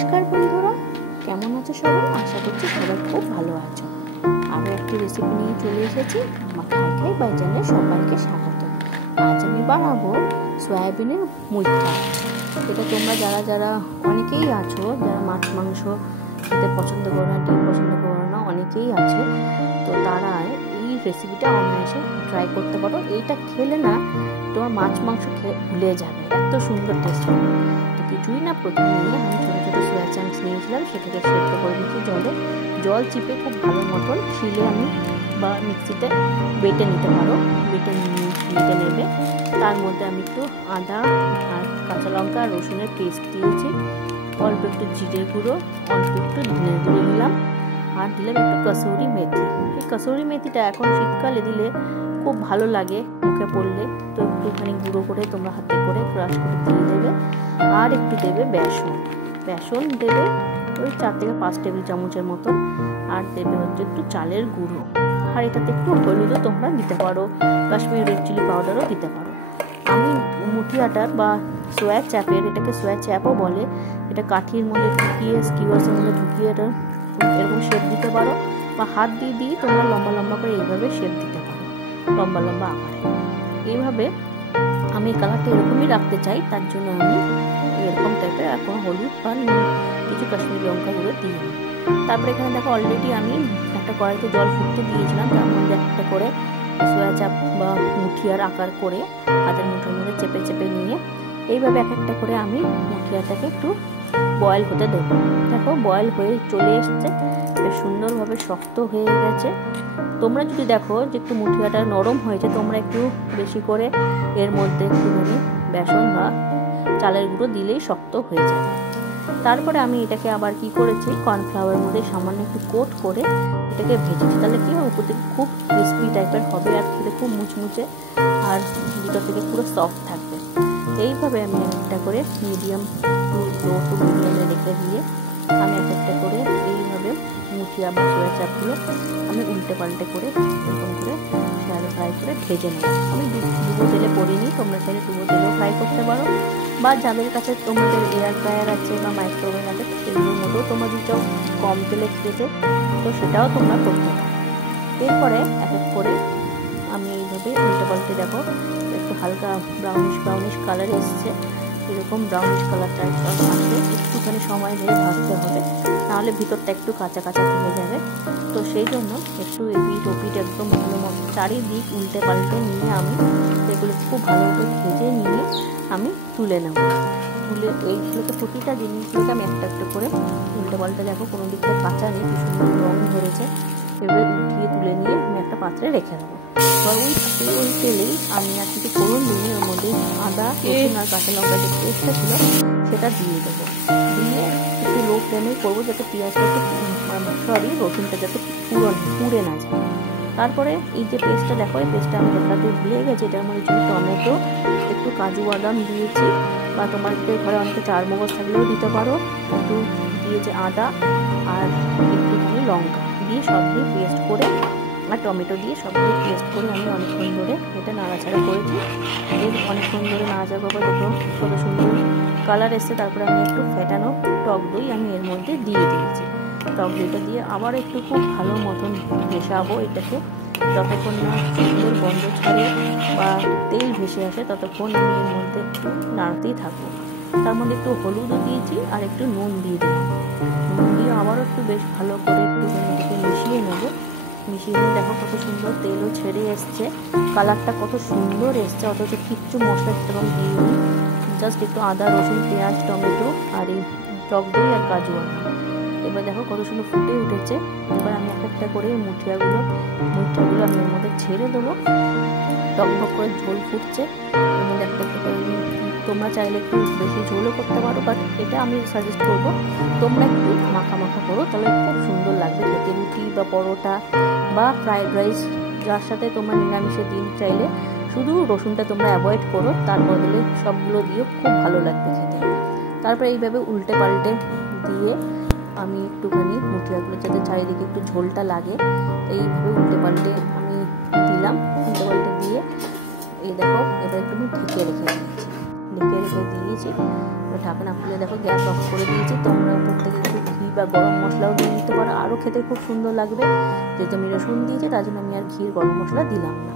নমস্কার বন্ধুরা, কেমন আছো সবাই? আশা করছি সবাই খুব ভালো আছো। আরও একটি রেসিপি নিয়ে চলে এসেছি। আমার খাই খাই বাজারে সবাইকে স্বাগত। আজ আমি বানাবো সয়াবিনের মুইঠা। এটা তোমরা যারা অনেকেই আছো যারা মাছ মাংস খেতে পছন্দ করো না, ডিম পছন্দ করো না, অনেকেই আছে। তো তারা এই রেসিপিটা অনায়াসে ট্রাই করতে পারো। এইটা খেলে না তোমার মাছ মাংস ভুলে যাবে, এত সুন্দর টেস্ট হবে। তো কিছুই না, প্রথমে নিয়ে আমি ছোটো ছোটো সোয়া চাংস নিয়েছিলাম, সেটাকে সেদ্ধ করে নিচ্ছি জল চিপে খুব ভালো মতন শিলে আমি বা মিক্সিতে বেটে নিতে পারো, বেটে নেবে। তার মধ্যে আমি একটু আদা আর কাঁচা লঙ্কা আর রসুনের পেস্ট দিয়েছি, অল্প একটু জিরে গুঁড়ো, অল্প একটু ধনে গুঁড়ো দিলাম, আর দিলাম একটু কসুরি মেথি। এই কসুরি মেথিটা এখন শীতকালে দিলে খুব ভালো লাগে মুখে পড়লে। তো একটুখানি গুঁড়ো করে তোমরা হাতে করে ক্রাশ করে দিয়ে দেবে। আর একটু দেবে বেসন দেবে ওই 4 থেকে 5 টেবিল চামচের মতো। আর দেবে হচ্ছে একটু চালের গুঁড়ো, আর এটাতে একটু হলুদও তোমরা দিতে পারো, কাশ্মীরি রেড চিলি পাউডারও দিতে পারো। আমি মুঠি আটার বা সোয়া চ্যাপের, এটাকে সোয়া চ্যাপও বলে, এটা কাঠির মধ্যে ঢুকিয়ে স্কিওয়ার্সের মধ্যে ঢুকিয়ে এটা এরকম শেপ দিতে পারো, বা হাত দিয়ে তোমরা লম্বা লম্বা করে এইভাবে শেপ দিতে পারো, লম্বা লম্বা আকারে। এইভাবে আমি কালারটা এরকমই রাখতে চাই, তার জন্য আমি এরকম টাইপের আর কোনো হলুদ বা কিছু কাশ্মীরি লঙ্কা গুঁড়ো দিই। তারপরে এখানে দেখো অলরেডি আমি একটা কড়াইতে জল ফুটতে দিয়েছিলাম, তার মধ্যে একটা করে সোয়া চাপ বা মুঠিয়ার আকার করে হাতের মুঠোর মধ্যে চেপে চেপে নিয়ে এইভাবে এক একটা করে আমি মুঠিয়াটাকে একটু বয়েল হতে দেবো। দেখো বয়েল হয়ে চলে এসছে, বেশ সুন্দরভাবে শক্ত হয়ে গেছে। তোমরা যদি দেখো যে একটু মুঠিয়াটা নরম হয়েছে, তোমরা একটু বেশি করে এর মধ্যে একটুখানি বেসন বা চালের গুঁড়ো দিলেই শক্ত হয়ে যাবে। তারপরে আমি এটাকে আবার কি করেছি, কর্নফ্লাওয়ারের মধ্যে সামান্য একটু কোট করে এটাকে ভেজেছি। তাহলে কি হবে, উপর থেকে খুব ক্রিস্পি টাইপের হবে আর খেতে খুব মুচমুচে, আর ভিতর থেকে পুরো সফট থাকবে। এইভাবে আমি একটা করে মিডিয়াম টু লো টু মিডিয়ামে রেখে দিয়ে আমি এক একটা করে এইভাবে মুঠিয়া বা সোয়া চাপগুলো আমি উল্টে পাল্টে করে এরকম করে শ্যালো ফ্রাই করে ভেজে নেব। আমি ডুবো তেলে করিনি, তোমরা চাইলে ডুবো তেলেও ফ্রাই করতে পারো, বা যাদের কাছে তোমাদের এয়ার ফ্রায়ার আছে বা মাইক্রোওভেন আছে সেগুলোর মধ্যেও তোমরা যদি কম তেলে খেতে, তো সেটাও তোমরা করতে পারো। এরপরে এক এক করে আমি এইভাবে উল্টে পাল্টে দেখো একটু হালকা ব্রাউনিশ কালার এসছে। এরকম ব্রাউনিশ কালারটা আসলে একটুখানি সময় ধরে ভাজতে হবে, নাহলে ভিতরটা একটু কাঁচা কাঁচা থেকে যাবে। তো সেই জন্য একটু এপিট ওপিট একদম ভালো মতো চারিদিক উল্টে পাল্টে নিয়ে আমি সেগুলো খুব ভালোভাবে ভেজে নিয়ে আমি তুলে নেব। তুলে এইগুলোকে প্রতিটা জিনিসগুলোকে আমি একটা একটা করে উল্টে পাল্টে দেখো কোনো দিকটা কাঁচা নেই, কি সুন্দর রং ধরেছে। এভাবে উঠিয়ে তুলে নিয়ে আমি একটা পাত্রে রেখে দেবো। এবার ওই তেলেই আমি আর কিছু ফোড়ন দিয়ে ওর মধ্যে আদা রসুন আর কাঁচা লঙ্কা যে পেস্টটা ছিল সেটা দিয়ে দেবো। দিয়ে একটু লো ফ্লেমে করবো যাতে পেঁয়াজটা রসুনটা যাতে পুড়ে না যায়। তারপরে এই যে পেস্টটা দেখো, এই পেস্টটা আমি দেখাতে ভুলে গেছি, এটার মধ্যে একটু টমেটো, একটু কাজু বাদাম দিয়েছি, বা তোমাদের ঘরে অনেকে চারমগজ থাকলেও দিতে পারো, একটু দিয়েছে আদা আর একটুখানি লঙ্কা দিয়ে সব দিয়ে পেস্ট করে, আর টমেটো দিয়ে সব দিয়ে পেস্ট করে আমি অনেকক্ষণ ধরে এটা নাড়াচাড়া করেছি। অনেকক্ষণ ধরে নাড়াচাড়া করবো, দেখো কত সুন্দর কালার এসছে। তারপরে আমি একটু ফেটানো টক দই আমি এর মধ্যে দিয়ে দিয়েছি। টক দইটা দিয়ে আবার একটু খুব ভালো মতন মেশাবো এটাকে, যতক্ষণ না সুন্দর গন্ধ ছাড়ে বা তেল ভেসে আসে ততক্ষণ আমি এর মধ্যে একটু নাড়তেই থাকবো। তার মধ্যে একটু হলুদও দিয়েছি আর একটু নুন দিয়ে দিলাম। নুন দিয়ে আবারও একটু বেশ ভালো করে একটু এটাকে মিশিয়ে নেবো। মিশিয়ে নিয়ে দেখো কত সুন্দর তেলও ছেড়ে এসছে, কালারটা কত সুন্দর এসছে, অথচ কিচ্ছু মশলা সেরকম দিইনি, জাস্ট একটু আদা রসুন পেঁয়াজ টমেটো আর এই টক দই আর কাজু বাদাম। এবার দেখো কত সুন্দর ফুটে উঠেছে। এবার আমি এক একটা করে মুঠিয়াগুলো আমি এর মধ্যে ছেড়ে দেবো। টকবক করে ঝোল ফুটছে, এর মধ্যে একটা একটা করে তোমরা চাইলে একটু বেশি ঝোলও করতে পারো, বাট এটা আমি সাজেস্ট করবো তোমরা একটু মাখা মাখা করো, তাহলে খুব সুন্দর লাগবে খেতে। রুটি বা পরোটা বা ফ্রাইড রাইস যার সাথে তোমরা নিরামিষে দিন চাইলে শুধু রসুনটা তোমরা অ্যাভয়েড করো, তার বদলে সবগুলো দিয়েও খুব ভালো লাগবে খেতে। তারপরে এইভাবে উল্টে পাল্টে দিয়ে আমি একটুখানি মুঠিয়াগুলো যাতে চারিদিকে একটু ঝোলটা লাগে এইভাবে উল্টে পাল্টে আমি দিলাম। উল্টে পাল্টে দিয়ে এই দেখো এবার একটু ঢেকে রেখে দিয়েছি। ঢাকনা খুলে দেখো গ্যাস অফ করে দিয়েছি। তোমরা একটু বা গরম মশলাও দিয়ে নিতে পারো, আরও খেতে খুব সুন্দর লাগবে। যেহেতু আমি রসুন দিয়েছি তার জন্য আমি আর ঘি গরম মশলা দিলাম না।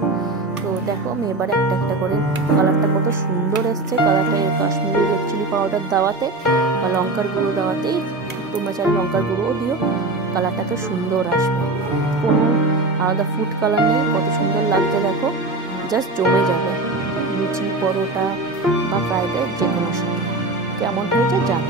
তো দেখো আমি এবারে একটা একটা করে কালারটা কত সুন্দর এসছে। কালারটা কাশ্মীরি রেড চিলি পাউডার দেওয়াতে বা লঙ্কার গুঁড়ো দেওয়াতেই, তোমরা চাইলে লঙ্কার গুঁড়োও দিও, কালারটা তো সুন্দর আসবে। কোনো আলাদা ফুড কালার নেই, কত সুন্দর লাগছে দেখো, জাস্ট জমে যাবে লুচি, পরোটা বা ফ্রাইড রাইস যে কোনো সাথে। কেমন হয়েছে জানো।